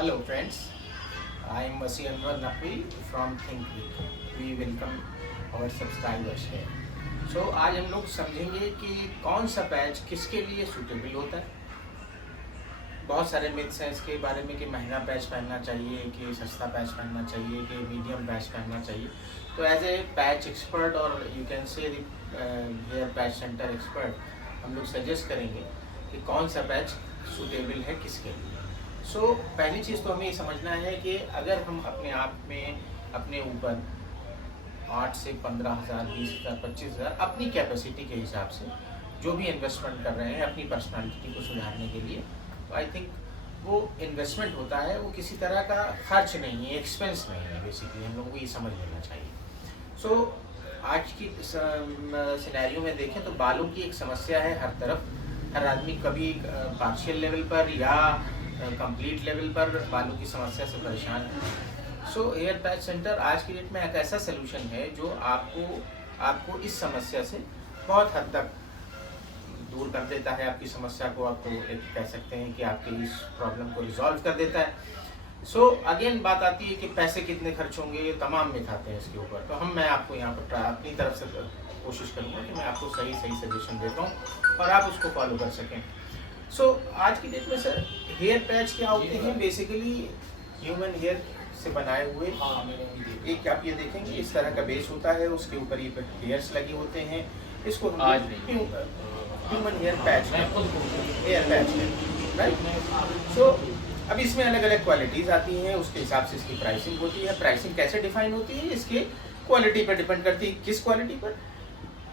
Hello friends, I am Wasi Anwar Naqvi from ThinkWeek. We welcome our subscribers here. So आज हम लोग समझेंगे कि कौन सा पैच किसके लिए सूटेबल होता है। बहुत सारे मिथ्स हैं इसके बारे में कि महंगा पैच पहनना चाहिए, कि सस्ता पैच पहनना चाहिए, कि मीडियम पैच पहनना चाहिए। तो एज ए पैच एक्सपर्ट और you can say hair patch centre expert हम लोग सजेस्ट करेंगे कि कौन सा पैच सूटेबल है किसके लिए। पहली चीज़ तो हमें ये समझना है कि अगर हम अपने आप में अपने ऊपर 8 से 15,000, 20,000, 25,000 अपनी कैपेसिटी के हिसाब से जो भी इन्वेस्टमेंट कर रहे हैं अपनी पर्सनालिटी को सुधारने के लिए, तो आई थिंक वो इन्वेस्टमेंट होता है, वो किसी तरह का खर्च नहीं है, एक्सपेंस नहीं है। बेसिकली हम लोगों को ये समझ लेना चाहिए। आज की सिनेरियो में देखें तो बालों की एक समस्या है हर तरफ। हर आदमी कभी पार्शियल लेवल पर या कंप्लीट लेवल पर बालों की समस्या से परेशान है। हेयर पैच सेंटर आज की डेट में एक ऐसा सोल्यूशन है जो आपको इस समस्या से बहुत हद तक दूर कर देता है। आपकी समस्या को आपको एक कह सकते हैं कि आपकी इस प्रॉब्लम को रिजॉल्व कर देता है। अगेन बात आती है कि पैसे कितने खर्च होंगे, ये तमाम मिथ आते हैं इसके ऊपर। तो मैं आपको यहाँ पर अपनी तरफ से कोशिश करूँगा कि मैं आपको सही सजेशन देता हूँ और आप उसको फॉलो कर सकें। आज की डेट में सर हेयर पैच क्या होते हैं? बेसिकली ह्यूमन हेयर से बनाए हुए एक आप ये देखेंगे इस तरह का बेस होता है, उसके ऊपर ये हेयर्स लगे होते हैं। इसको हम ह्यूमन हेयर पैच है, राइट। अब इसमें अलग अलग क्वालिटीज़ आती हैं, उसके हिसाब से इसकी प्राइसिंग होती है। प्राइसिंग कैसे डिफाइन होती है? इसके क्वालिटी पर डिपेंड करती है। किस क्वालिटी पर?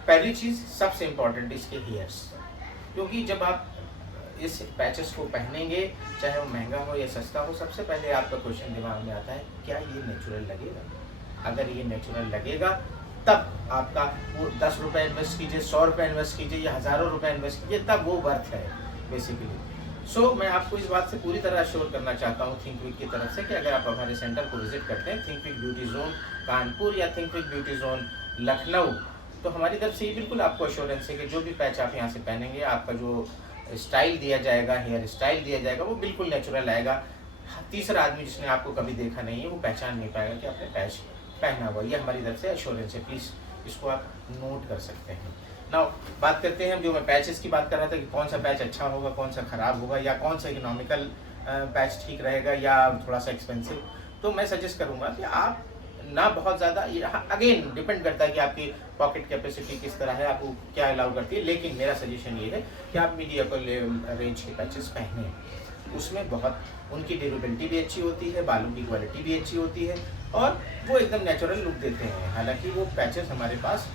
पहली चीज़ सबसे इम्पॉर्टेंट इसके हेयर्स, क्योंकि जब आप इस पैचेस को पहनेंगे, चाहे वो महंगा हो या सस्ता हो, सबसे पहले आपका क्वेश्चन दिमाग में आता है, क्या ये नेचुरल लगेगा? अगर ये नेचुरल लगेगा तब आपका वो 10 रुपये इन्वेस्ट कीजिए, 100 रुपये इन्वेस्ट कीजिए या हज़ारों रुपये इन्वेस्ट कीजिए, तब वो वर्थ है बेसिकली। मैं आपको इस बात से पूरी तरह अश्योर करना चाहता हूँ थिंकविक की तरफ से कि अगर आप हमारे सेंटर को विजिट करते हैं, थिंकविक ब्यूटी जोन कानपुर या थिंकविक ब्यूटी जोन लखनऊ, तो हमारी तरफ से ये बिल्कुल आपको अश्योरेंस है कि जो भी पैच आप यहाँ से पहनेंगे, आपका जो स्टाइल दिया जाएगा, हेयर स्टाइल दिया जाएगा, वो बिल्कुल नेचुरल आएगा। तीसरा आदमी जिसने आपको कभी देखा नहीं है वो पहचान नहीं पाएगा कि आपने पैच पहना हुआ। ये हमारी तरफ से एश्योरेंस है, प्लीज़ इसको आप नोट कर सकते हैं। नाउ बात करते हैं, जो मैं पैचेस की बात कर रहा था कि कौन सा पैच अच्छा होगा, कौन सा ख़राब होगा, या कौन सा इकोनॉमिकल पैच ठीक रहेगा या थोड़ा सा एक्सपेंसिव। तो मैं सजेस्ट करूँगा कि आप ना बहुत ज़्यादा, अगेन डिपेंड करता है कि आपकी पॉकेट कैपेसिटी किस तरह है, आपको क्या अलाउ करती है, लेकिन मेरा सजेशन ये है कि आप मीडियम रेंज के पैचेस पहने। उसमें बहुत उनकी ड्यूरेबिलिटी भी अच्छी होती है, बालों की क्वालिटी भी अच्छी होती है और वो एकदम नेचुरल लुक देते हैं। हालांकि वो पैचेस हमारे पास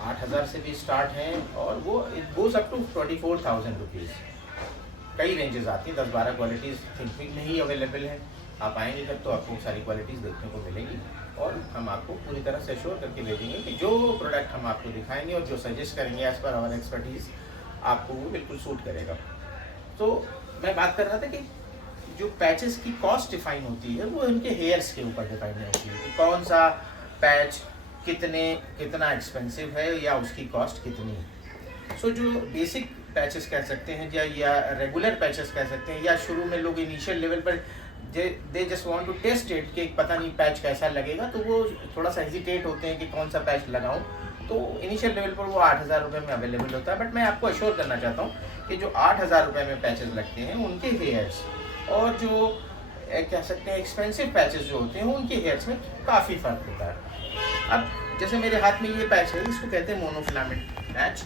8,000 से भी स्टार्ट हैं और वो it goes up to 24,000 rupees. कई रेंजेस आती हैं, 10-12 क्वालिटीज़ थिंकविक में ही अवेलेबल हैं। आप आएंगे तब तो आपको सारी क्वालिटीज़ देखने को मिलेगी और हम आपको पूरी तरह से श्योर करके भेजेंगे कि जो प्रोडक्ट हम आपको दिखाएंगे और जो सजेस्ट करेंगे एज़ पर आवर एक्सपर्टीज़, आपको वो बिल्कुल सूट करेगा। तो मैं बात कर रहा था कि जो पैचेस की कॉस्ट डिफाइन होती है वो इनके हेयर्स के ऊपर डिफाइन होती है कि कौन सा पैच कितना एक्सपेंसिव है या उसकी कॉस्ट कितनी है। जो बेसिक पैचेस कह सकते हैं या रेगुलर पैचेस कह सकते हैं, या शुरू में लोग इनिशियल लेवल पर they just want to test it कि पता नहीं पैच कैसा लगेगा, तो वो थोड़ा सा हेजिटेट होते हैं कि कौन सा पैच लगाऊं। तो इनिशियल लेवल पर वो 8,000 रुपये में अवेलेबल होता है। बट मैं आपको अश्योर करना चाहता हूँ कि जो 8,000 रुपये में पैचेस लगते हैं उनके हेयर्स और जो कह सकते हैं एक्सपेंसिव पैचेस जो होते हैं उनके हेयर्स में काफ़ी फ़र्क होता है। अब जैसे मेरे हाथ में ये पैच है, इसको कहते हैं मोनोफिलामेंट पैच।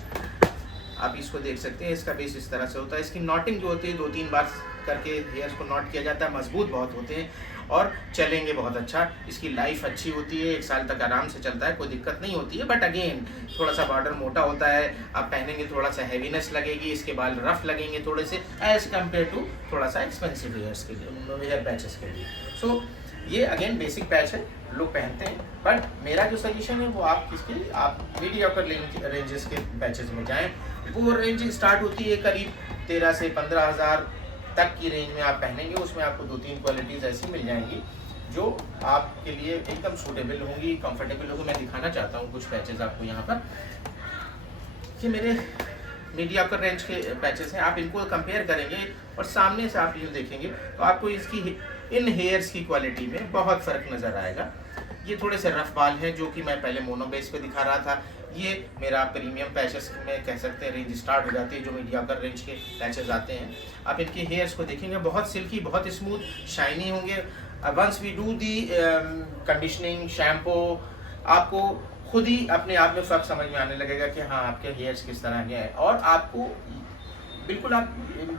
आप इसको देख सकते हैं, इसका बेस इस तरह से होता है। इसकी नॉटिंग जो होती है 2-3 बार करके हेयर्स को नॉट किया जाता है, मजबूत बहुत होते हैं और चलेंगे बहुत अच्छा। इसकी लाइफ अच्छी होती है, 1 साल तक आराम से चलता है, कोई दिक्कत नहीं होती है। बट अगेन थोड़ा सा बॉर्डर मोटा होता है, आप पहनेंगे थोड़ा सा हैवीनेस लगेगी, इसके बाल रफ लगेंगे थोड़े से एज कम्पेयर टू थोड़ा सा एक्सपेंसिव हेयर्स के लिए, हेयर पैचेस के लिए। ये अगेन बेसिक पैच है, लोग पहनते हैं। बट मेरा जो सजेशन है वो आप मीडियोकर रेंजेस के पैचेस में जाएं। वो रेंज स्टार्ट होती है करीब 13 से 15,000 तक की रेंज में आप पहनेंगे। उसमें आपको 2-3 क्वालिटीज़ ऐसी मिल जाएंगी जो आपके लिए एकदम सूटेबल होंगी, कंफर्टेबल होंगी। मैं दिखाना चाहता हूँ कुछ पैचेस आपको यहाँ पर कि मेरे मीडियोकर रेंज के पैचेस हैं। आप इनको कंपेयर करेंगे और सामने से आप यूँ देखेंगे तो आपको इसकी इन हेयर्स की क्वालिटी में बहुत फ़र्क नज़र आएगा। ये थोड़े से रफ बाल हैं जो कि मैं पहले मोनो बेस पे दिखा रहा था। ये मेरा प्रीमियम पैचेस में कह सकते हैं रेंज स्टार्ट हो जाती है, जो मीडियोकर रेंज के पैचेस आते हैं। आप इनके हेयर्स को देखेंगे बहुत सिल्की, बहुत स्मूथ, शाइनी होंगे। Once we do the conditioning shampoo, आपको खुद ही अपने आप में फ़र्क समझ में आने लगेगा कि हाँ आपके हेयर्स किस तरह के हैं, और आपको बिल्कुल आप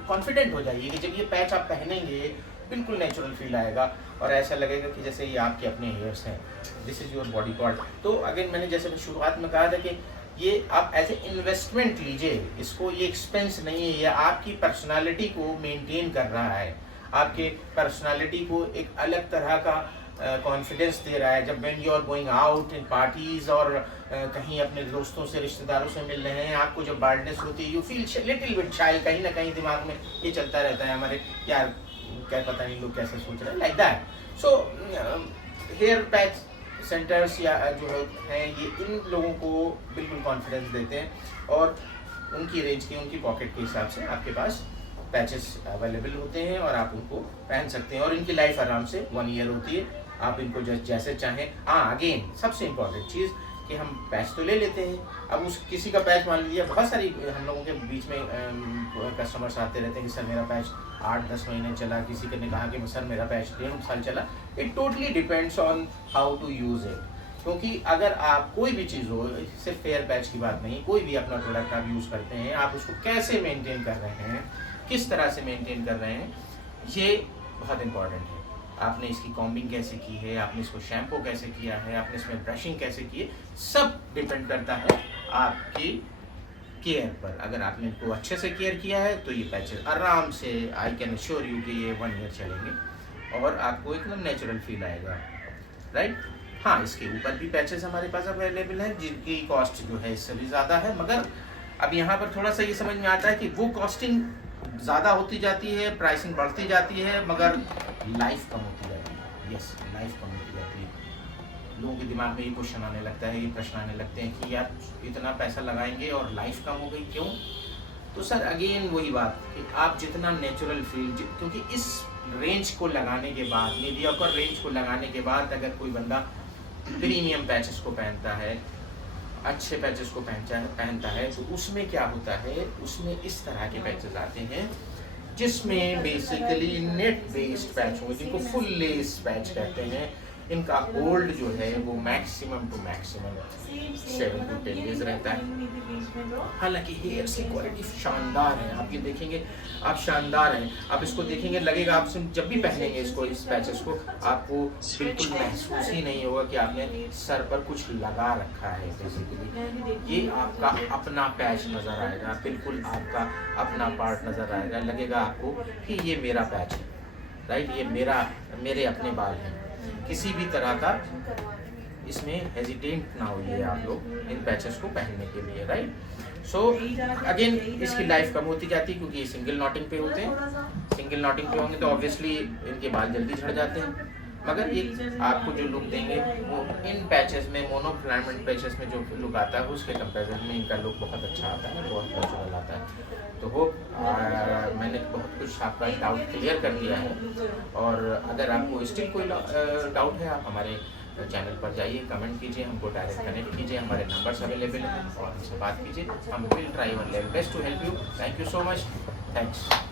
कॉन्फिडेंट हो जाइए कि जब ये पैच आप पहनेंगे बिल्कुल नेचुरल फील आएगा और ऐसा लगेगा कि जैसे ये आपके अपने हेयर्स हैं। This is your body part. तो अगेन मैंने जैसे शुरुआत में कहा था कि ये आप एज ए इन्वेस्टमेंट लीजिए इसको, ये एक्सपेंस नहीं है, ये आपकी पर्सनालिटी को मेंटेन कर रहा है, आपके पर्सनालिटी को एक अलग तरह का कॉन्फिडेंस दे रहा है। जब when you are going out in parties और कहीं अपने दोस्तों से रिश्तेदारों से मिल रहे हैं, आपको जब बार्डनेस होती है यू फील लिटिल बिट शाई, कहीं ना कहीं दिमाग में ये चलता रहता है हमारे, यार क्या पता नहीं लोग कैसे सोच रहे हैं, like that. So here patch centres या जो हैं ये इन लोगों को बिल्कुल कॉन्फिडेंस देते हैं और उनकी रेंज की, उनकी पॉकेट के हिसाब से आपके पास पैचेस अवेलेबल होते हैं और आप उनको पहन सकते हैं। और इनकी लाइफ आराम से 1 ईयर होती है, आप इनको जैसे चाहें। हाँ अगेन सबसे इम्पॉर्टेंट चीज़ कि हम पैच तो ले लेते हैं, अब उस किसी का पैच मान लीजिए, बहुत सारी हम लोगों के बीच में कस्टमर्स आते रहते हैं कि सर मेरा पैच 8-10 महीने चला, किसी ने कहा कि सर मेरा पैच 1.5 साल चला। It totally depends on how to use it, क्योंकि अगर आप कोई भी चीज़ हो, सिर्फ फेयर पैच की बात नहीं, कोई भी अपना प्रोडक्ट आप यूज़ करते हैं, आप उसको कैसे मेंटेन कर रहे हैं, किस तरह से मेंटेन कर रहे हैं, ये बहुत इंपॉर्टेंट है। आपने इसकी कॉम्बिंग कैसे की है, आपने इसको शैम्पू कैसे किया है, आपने इसमें ब्रशिंग कैसे की है, सब डिपेंड करता है आपकी केयर पर। अगर आपने इनको अच्छे से केयर किया है तो ये पैचेस आराम से, आई कैन अश्योर यू कि ये 1 ईयर चलेंगे और आपको एकदम नेचुरल फील आएगा, राइट। हाँ इसके ऊपर भी पैचेस हमारे पास अवेलेबल हैं जिनकी कॉस्ट जो है इससे भी ज़्यादा है, मगर अब यहाँ पर थोड़ा सा ये समझ में आता है कि वो कॉस्टिंग ज़्यादा होती जाती है, प्राइसिंग बढ़ती जाती है, मगर लाइफ कम होती जाती है। यस, लाइफ कम होती जाती है। लोगों के दिमाग में ये क्वेश्चन आने लगता है, ये प्रश्न आने लगते हैं कि यार इतना पैसा लगाएंगे और लाइफ कम हो गई, क्यों? तो सर अगेन वही बात कि आप जितना नेचुरल फील, क्योंकि इस रेंज को लगाने के बाद, मीडियोकर रेंज को लगाने के बाद अगर कोई बंदा प्रीमियम पैचेस को पहनता है, अच्छे पैचेस को पहनता है, तो उसमें क्या होता है, उसमें इस तरह के पैचेस आते हैं जिसमें बेसिकली नेट बेस्ड पैच होंगे, जिनको फुल लेस पैच कहते हैं। इनका होल्ड जो है वो maximum to maximum 7 to 10 days रहता है। हालांकि हेयर्स की क्वालिटी शानदार है, आप ये देखेंगे, आप शानदार हैं, आप इसको देखेंगे लगेगा, आप जब भी पहनेंगे इसको, इस पैचेस को, आपको बिल्कुल महसूस ही नहीं होगा कि आपने सर पर कुछ लगा रखा है। बेसिकली ये आपका अपना पैच नज़र आएगा, बिल्कुल आपका अपना पार्ट नज़र आएगा, लगेगा आपको कि ये मेरा पैच है, राइट, ये मेरे अपने बाल हैं। किसी भी तरह का इसमें हेजिटेंट ना होइए आप लोग इन पैचेस को पहनने के लिए, राइट। सो अगेन इसकी लाइफ कम होती जाती है क्योंकि ये सिंगल नॉटिंग पे होते हैं। सिंगल नॉटिंग पे होंगे तो ऑब्वियसली इनके बाल जल्दी झड़ जाते हैं, मगर ये आपको जो लुक देंगे वो इन पैचेस में, मोनोफिलामेंट पैचेस में जो लुक आता है उसके कंपैरिजन में इनका लुक बहुत अच्छा आता है, बहुत नेचुरल आता है। तो वो मैंने बहुत कुछ आपका डाउट क्लियर कर दिया है, और अगर आपको स्टिल कोई डाउट है आप हमारे चैनल पर जाइए, कमेंट कीजिए, हमको डायरेक्ट कनेक्ट कीजिए, हमारे नंबर्स अवेलेबल हैं और हमसे बात कीजिए। हम will try our level best to help you. Thank you so much, thanks.